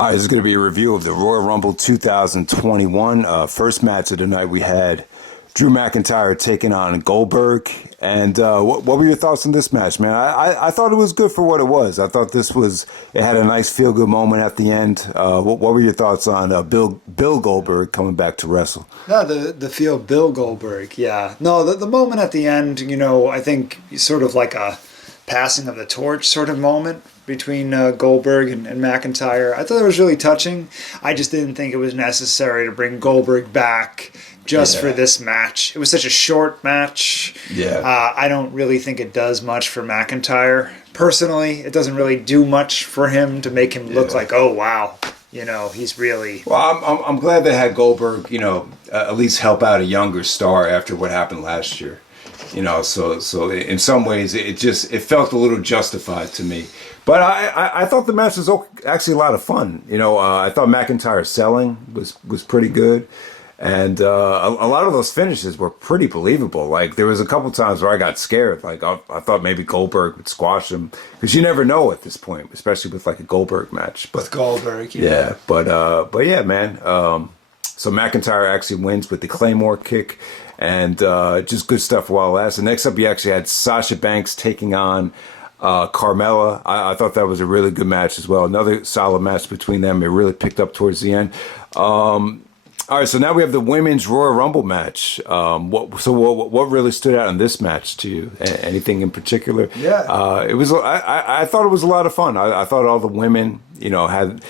All right, this is going to be a review of the Royal Rumble 2021. First match of the night, we had Drew McIntyre taking on Goldberg. And what were your thoughts on this match, man? I thought it was good for what it was. I thought it had a nice feel-good moment at the end. What were your thoughts on Bill Goldberg coming back to wrestle? No, the feel Bill Goldberg, yeah. No, the moment at the end, I think sort of like a passing of the torch sort of moment between Goldberg and McIntyre. I thought it was really touching. I just didn't think it was necessary to bring Goldberg back just for this match. It was such a short match. Yeah. I don't really think it does much for McIntyre. Personally, it doesn't really do much for him to make him look like, oh, wow. He's really... Well, I'm glad they had Goldberg, at least help out a younger star after what happened last year. So in some ways it felt a little justified to me. But I thought the match was actually a lot of fun. I thought McIntyre's selling was pretty good. And a lot of those finishes were pretty believable. Like, there was a couple times where I got scared. Like, I thought maybe Goldberg would squash him. Because you never know at this point, especially with, like, a Goldberg match. With Goldberg, yeah. But yeah, man. So McIntyre actually wins with the Claymore kick. And just good stuff while it lasted. Next up, you actually had Sasha Banks taking on Carmella. I thought that was a really good match as well. Another solid match between them. It really picked up towards the end. All right, so now we have the Women's Royal Rumble match. What really stood out in this match to you? Anything in particular? Yeah. It was. I thought it was a lot of fun. I thought all the women, had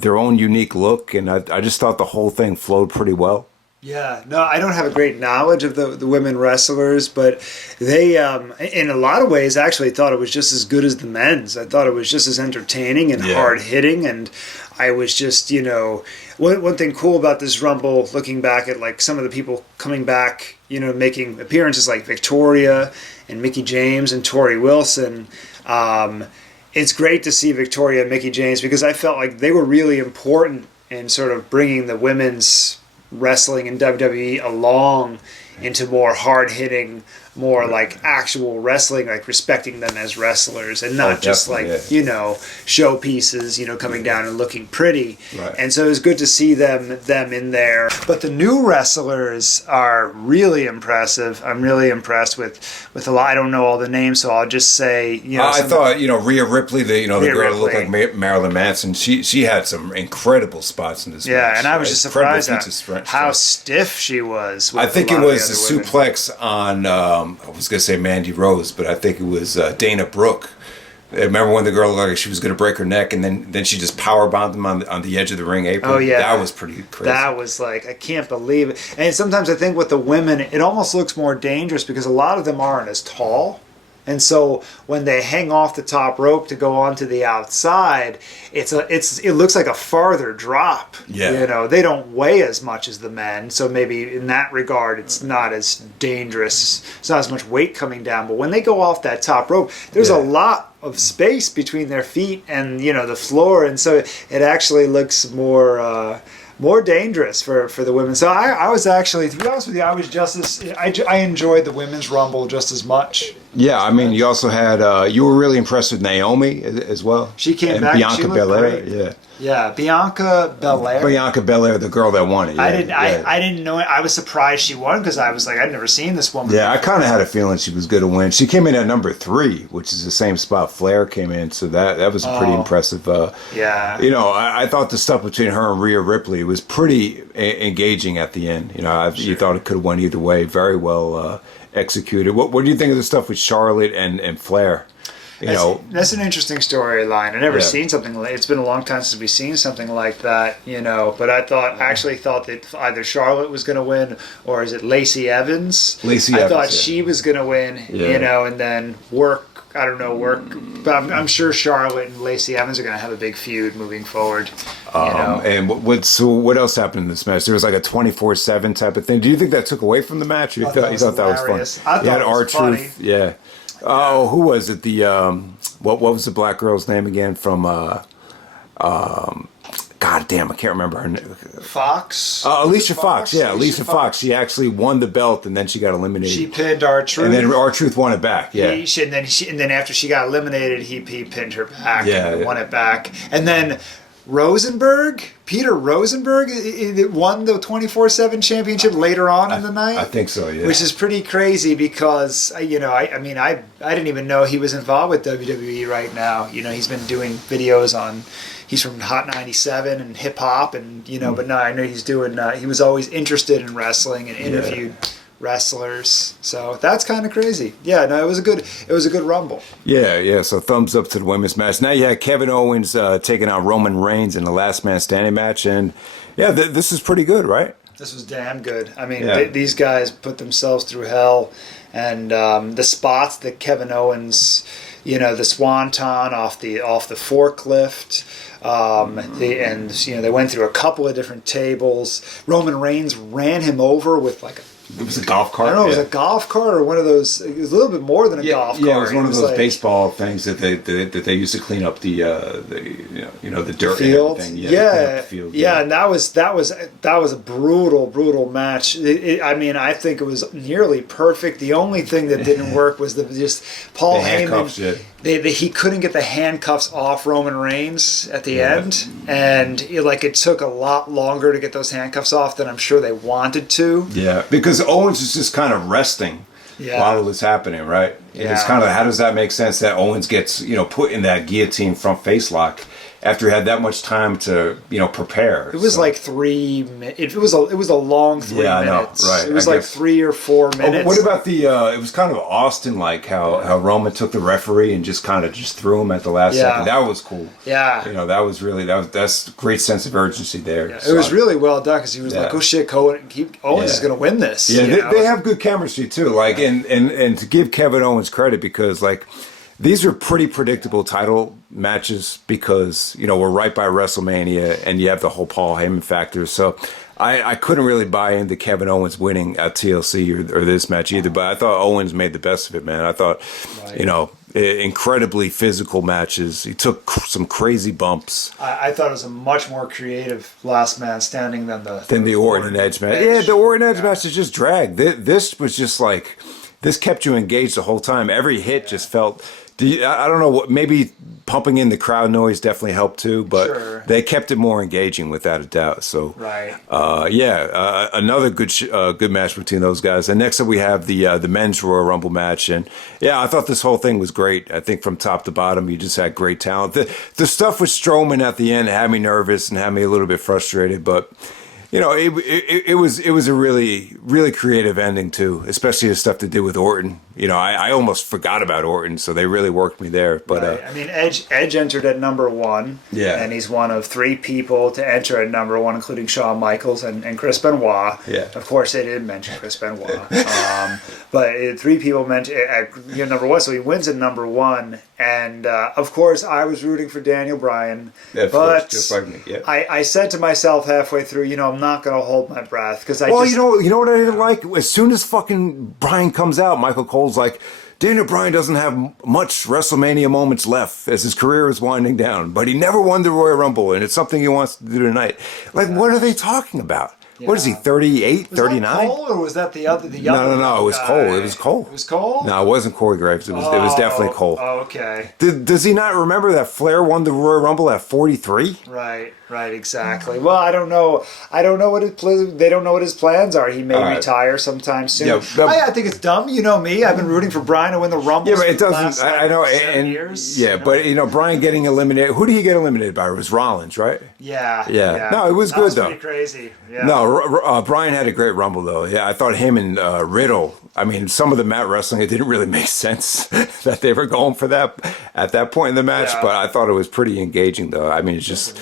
their own unique look, and I just thought the whole thing flowed pretty well. Yeah, no, I don't have a great knowledge of the women wrestlers, but they, in a lot of ways, actually thought it was just as good as the men's. I thought it was just as entertaining and hard-hitting, and I was just, one thing cool about this Rumble, looking back at, like, some of the people coming back, making appearances like Victoria and Mickie James and Tori Wilson, it's great to see Victoria and Mickie James because I felt like they were really important in sort of bringing the women's wrestling in WWE along into more hard-hitting, more like actual wrestling, like respecting them as wrestlers and not just like, showpieces, coming down and looking pretty. Right. And so it was good to see them in there. But the new wrestlers are really impressive. I'm really impressed with a lot. I don't know all the names, so I'll just say, I thought, Rhea Ripley, the girl that looked like Marilyn Manson, she had some incredible spots in this match. Yeah, and I was just surprised at how stiff she was. I think it was the suplex on, I was going to say Mandy Rose, but I think it was Dana Brooke. Remember when the girl looked like she was going to break her neck, and then she just powerbombed him on the edge of the ring apron? Oh, yeah. That was pretty crazy. That was like, I can't believe it. And sometimes I think with the women, it almost looks more dangerous because a lot of them aren't as tall. And so when they hang off the top rope to go onto the outside, it looks like a farther drop. Yeah. They don't weigh as much as the men, so maybe in that regard it's not as dangerous. It's not as much weight coming down. But when they go off that top rope, there's a lot of space between their feet and the floor, and so it actually looks more dangerous for the women. So I was actually, to be honest with you, I was just as I enjoyed the Women's Rumble just as much. Yeah, I mean, you also had you were really impressed with Naomi as well. She came and back. Bianca she Belair. Great. Yeah, Bianca Belair. Bianca Belair, the girl that won it. Yeah, I didn't know it. I was surprised she won because I was like, I'd never seen this woman. Yeah, I kind of had a feeling she was going to win. She came in at number 3, which is the same spot Flair came in, so that was pretty impressive. I thought the stuff between her and Rhea Ripley was pretty engaging at the end. You thought it could have went either way. Very well executed. What do you think of the stuff with Charlotte and Flair? That's an interesting storyline. I've never seen something like. It's been a long time since we've seen something like that, But I actually thought that either Charlotte was going to win or is it Lacey Evans? I thought she was going to win, and then work. But I'm sure Charlotte and Lacey Evans are going to have a big feud moving forward. And what else happened in this match? There was like a 24/7 type of thing. Do you think that took away from the match? Or you thought that was fun? I thought it was funny. Yeah. Oh, who was it? The what was the black girl's name again from God damn, I can't remember her name. Fox? Alicia Fox. Yeah, Alicia Fox. She actually won the belt, and then she got eliminated. She pinned R-Truth. And then R-Truth won it back, yeah. And then after she got eliminated, he pinned her back and won it back. And then Peter Rosenberg, it won the 24/7 championship later on in the night. I think so, yeah. Which is pretty crazy because I didn't even know he was involved with WWE right now. He's been doing videos on. He's from Hot 97 and hip hop, and but no, I know he's doing. He was always interested in wrestling and interviewed wrestlers, so that's kind of crazy. Yeah, no, it was a good Rumble. Yeah. So thumbs up to the women's match. Now you had Kevin Owens taking out Roman Reigns in the last man standing match, and yeah, this is pretty good, right? This was damn good. I mean, these guys put themselves through hell, and the spots that Kevin Owens, the swanton off the forklift. They went through a couple of different tables. Roman Reigns ran him over with like it was a golf cart. I don't know, it was a golf cart or one of those. It was a little bit more than a golf cart. Yeah, it was one of those baseball things that they used to clean up the dirt field. And everything. Yeah, field, and that was a brutal match. I think it was nearly perfect. The only thing that didn't work was just Paul Heyman. He couldn't get the handcuffs off Roman Reigns at the end, and it took a lot longer to get those handcuffs off than I'm sure they wanted to. Yeah, because Owens was just kind of resting while it was happening, right? And it's kind of, how does that make sense that Owens gets put in that guillotine front face lock after he had that much time to prepare? It was like 3 minutes. It was a long 3 minutes. I know, right. It was 3 or 4 minutes. What about it was kind of Austin-like how Roman took the referee and just threw him at the last second. That was cool. Yeah. That was really, that's a great sense of urgency there. Yeah, it was really well done because he was like, oh shit, Owens is going to win this. Yeah, they have good chemistry too. And to give Kevin Owens credit, because these are pretty predictable title matches because, we're right by WrestleMania and you have the whole Paul Heyman factor. So I couldn't really buy into Kevin Owens winning at TLC or this match either, but I thought Owens made the best of it, man. I thought, incredibly physical matches. He took some crazy bumps. I thought it was a much more creative last man standing than the Orton and Edge match. Yeah, the Orton Edge match is just dragged. This was just this kept you engaged the whole time. Every hit just felt... I don't know, maybe pumping in the crowd noise definitely helped too, but they kept it more engaging without a doubt. So, another good match between those guys. And next up we have the men's Royal Rumble match, and I thought this whole thing was great. I think from top to bottom, you just had great talent. The stuff with Strowman at the end had me nervous and had me a little bit frustrated, but. It was a really creative ending too, especially the stuff to do with Orton. I almost forgot about Orton, so they really worked me there. But Edge entered at number 1, and he's one of 3 people to enter at number 1, including Shawn Michaels and Chris Benoit. Yeah, of course they didn't mention Chris Benoit, but 3 people mentioned at number 1, so he wins at number 1. And of course, I was rooting for Daniel Bryan, but just like me. Yeah. I said to myself halfway through, I'm not going to hold my breath because you know what I didn't like? As soon as fucking Bryan comes out, Michael Cole's like, Daniel Bryan doesn't have much WrestleMania moments left as his career is winding down, but he never won the Royal Rumble, and it's something he wants to do tonight. What are they talking about? Yeah. What is he, 38, 39? Was that Cole, or was that the other? No, it was Cole. It was Cole. It was Cole? No, it wasn't Corey Graves. It was definitely Cole. Oh, okay. Does he not remember that Flair won the Royal Rumble at 43? Right, exactly. Well, I don't know. They don't know what his plans are. He may retire sometime soon. Yeah, I think it's dumb. You know me. I've been rooting for Bryan to win the Rumble. Yeah, but it doesn't. Last, I know. 7 years. Yeah, but Bryan getting eliminated. Who did he get eliminated by? It was Rollins, right? Yeah. No, it was good though. Pretty crazy. Yeah. No, Bryan had a great Rumble though. Yeah, I thought him and Riddle. I mean, some of the mat wrestling, it didn't really make sense that they were going for that at that point in the match. But I thought it was pretty engaging though. I mean, it's just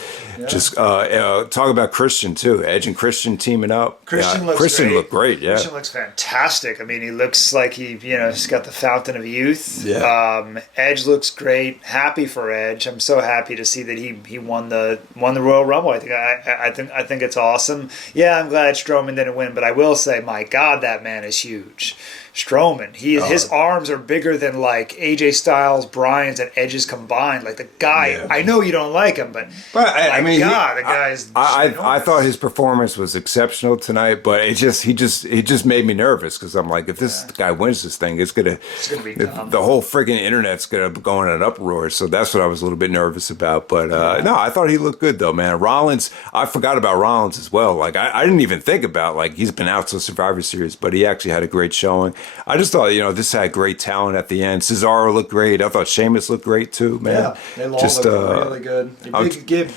talk about Christian too. Edge and Christian teaming up. Christian looked great. Yeah, Christian looks fantastic. I mean, he looks like he's got the fountain of youth. Yeah. Edge looks great. Happy for Edge. I'm so happy to see that he won the Royal Rumble. I think it's awesome. Yeah, I'm glad Strowman didn't win, but I will say, my God, that man is huge. Strowman. His arms are bigger than like AJ Styles, Bryan's, and Edge's combined. Like the guy, Yeah. I know you don't like him, but I mean, the guy's. I thought his performance was exceptional tonight, but it just made me nervous because I'm like, if this guy wins this thing, it's gonna be dumb. The whole friggin' internet's gonna go in an uproar. So that's what I was a little bit nervous about. But no, I thought he looked good though, man. Rollins, I forgot about Rollins as well. Like I didn't even think about like he's been out to Survivor Series, but he actually had a great showing. I just thought, this had great talent at the end. Cesaro looked great. I thought Sheamus looked great too, man. Yeah, they all looked really good. Give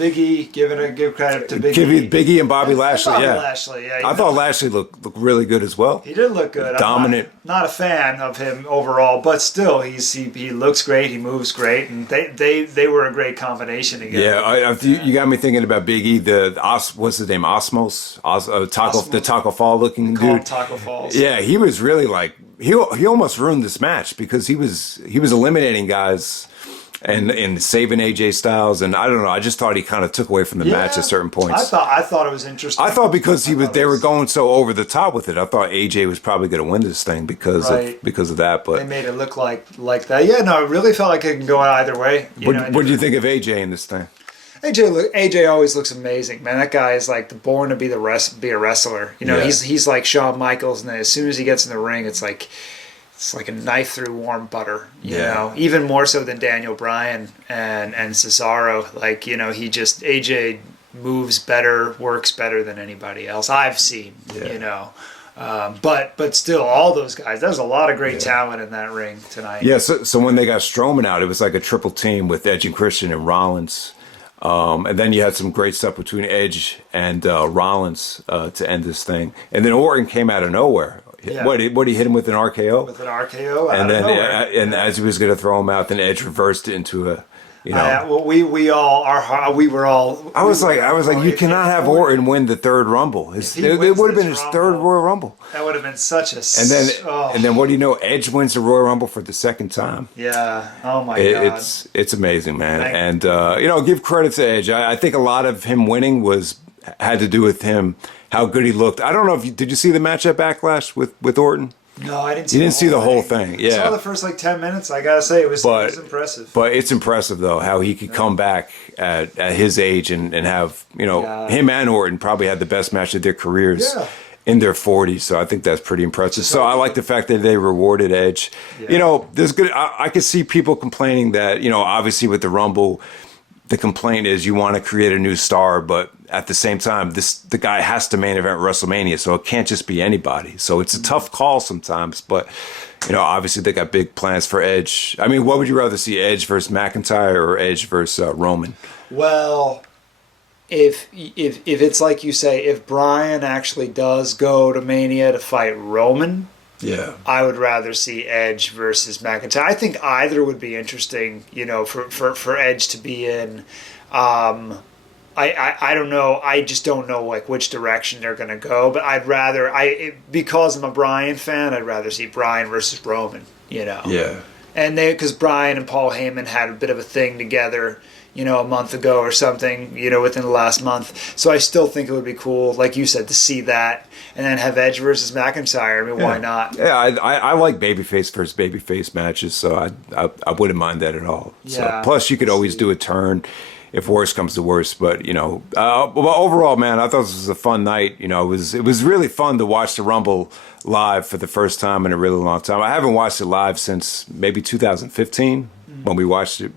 credit to Big E. Big E and Bobby Lashley, Lashley, yeah. I thought Lashley looked really good as well. He did look good. Dominant. I'm not a fan of him overall, but still, he looks great. He moves great, and they were a great combination together. Yeah, you got me thinking about Big E. What's his name? Osmos, the Taco Fall looking dude. Taco Falls. Yeah, he was really like he almost ruined this match because he was eliminating guys. And saving AJ Styles, and I don't know. I just thought he kind of took away from the match at certain points. I thought it was interesting. I thought because they were going so over the top with it. I thought AJ was probably going to win this thing because of that. But they made it look like that. Yeah, no, it really felt like it can go either way. What do you think of AJ in this thing? AJ always looks amazing, man. That guy is like born to be a wrestler. He's like Shawn Michaels, and then as soon as he gets in the ring, it's like a knife through warm butter, you know, even more so than Daniel Bryan and Cesaro. Like, AJ moves better, works better than anybody else I've seen, but still, all those guys, there's a lot of great talent in that ring tonight. Yeah, so when they got Strowman out, it was like a triple team with Edge and Christian and Rollins. And then you had some great stuff between Edge and Rollins to end this thing. And then Orton came out of nowhere. Yeah. What he hit him with an RKO? With an RKO, and then as he was going to throw him out, then Edge reversed it into a, we were all. I was like, you cannot have Orton win the third Rumble. It would have been his third Royal Rumble. That would have been such a. And then what do you know? Edge wins the Royal Rumble for the second time. Yeah. Oh my God. It's amazing, man. Give credit to Edge. I think a lot of him winning had to do with him. How good he looked. I don't know did you see the match at Backlash with Orton? No, I didn't see. You didn't see the whole thing. Yeah. I saw the first 10 minutes. I gotta say it was impressive. But it's impressive though how he could come back at his age and have him and Orton probably had the best match of their careers. Yeah. In their 40s, so I think that's pretty impressive. So I like the fact that they rewarded Edge. Yeah. There's good. I could see people complaining that obviously with the Rumble, the complaint is you want to create a new star, but at the same time, the guy has to main event WrestleMania, so it can't just be anybody. So it's a tough call sometimes, but obviously they got big plans for Edge. I mean, what would you rather see, Edge versus McIntyre or Edge versus Roman? Well, if it's like you say, if Bryan actually does go to Mania to fight Roman, I would rather see Edge versus McIntyre. I think either would be interesting, for Edge to be in. I don't know. I just don't know which direction they're going to go. But I'd rather because I'm a Bryan fan, I'd rather see Bryan versus Roman. Yeah. And because Bryan and Paul Heyman had a bit of a thing together, a month ago or something, within the last month. So I still think it would be cool, like you said, to see that and then have Edge versus McIntyre. I mean, why not? Yeah, I like babyface versus babyface matches, so I wouldn't mind that at all. Yeah. So, plus, you could always do a turn if worse comes to worse. But overall, man, I thought this was a fun night. It was really fun to watch the Rumble live for the first time in a really long time. I haven't watched it live since maybe 2015 when we watched it.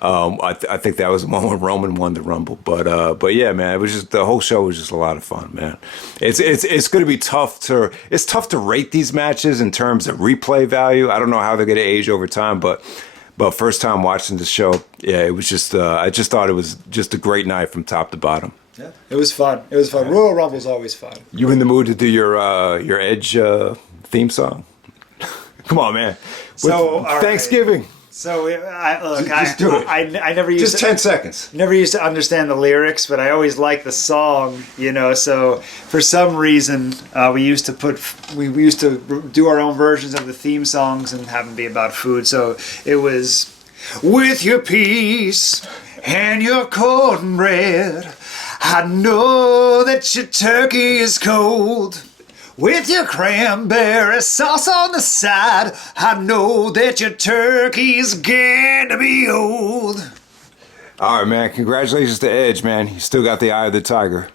I think that was the one when Roman won the Rumble, but yeah, man, it was just the whole show was just a lot of fun, man. It's going to be tough to rate these matches in terms of replay value. I don't know how they're going to age over time, but first time watching the show, yeah, it was just I just thought it was just a great night from top to bottom. Yeah, it was fun. It was fun. Royal Rumble's always fun. You in the mood to do your Edge theme song? Come on, man. Thanksgiving. Right. So just do it. I never used just 10 seconds. Never used to understand the lyrics, but I always liked the song. So for some reason, we used to do our own versions of the theme songs and have them be about food. So it was with your peace and your cornbread. I know that your turkey is cold. with your cranberry sauce on the side. I know that your turkey's gonna be old. All right, man. Congratulations to Edge, man. He still got the eye of the tiger.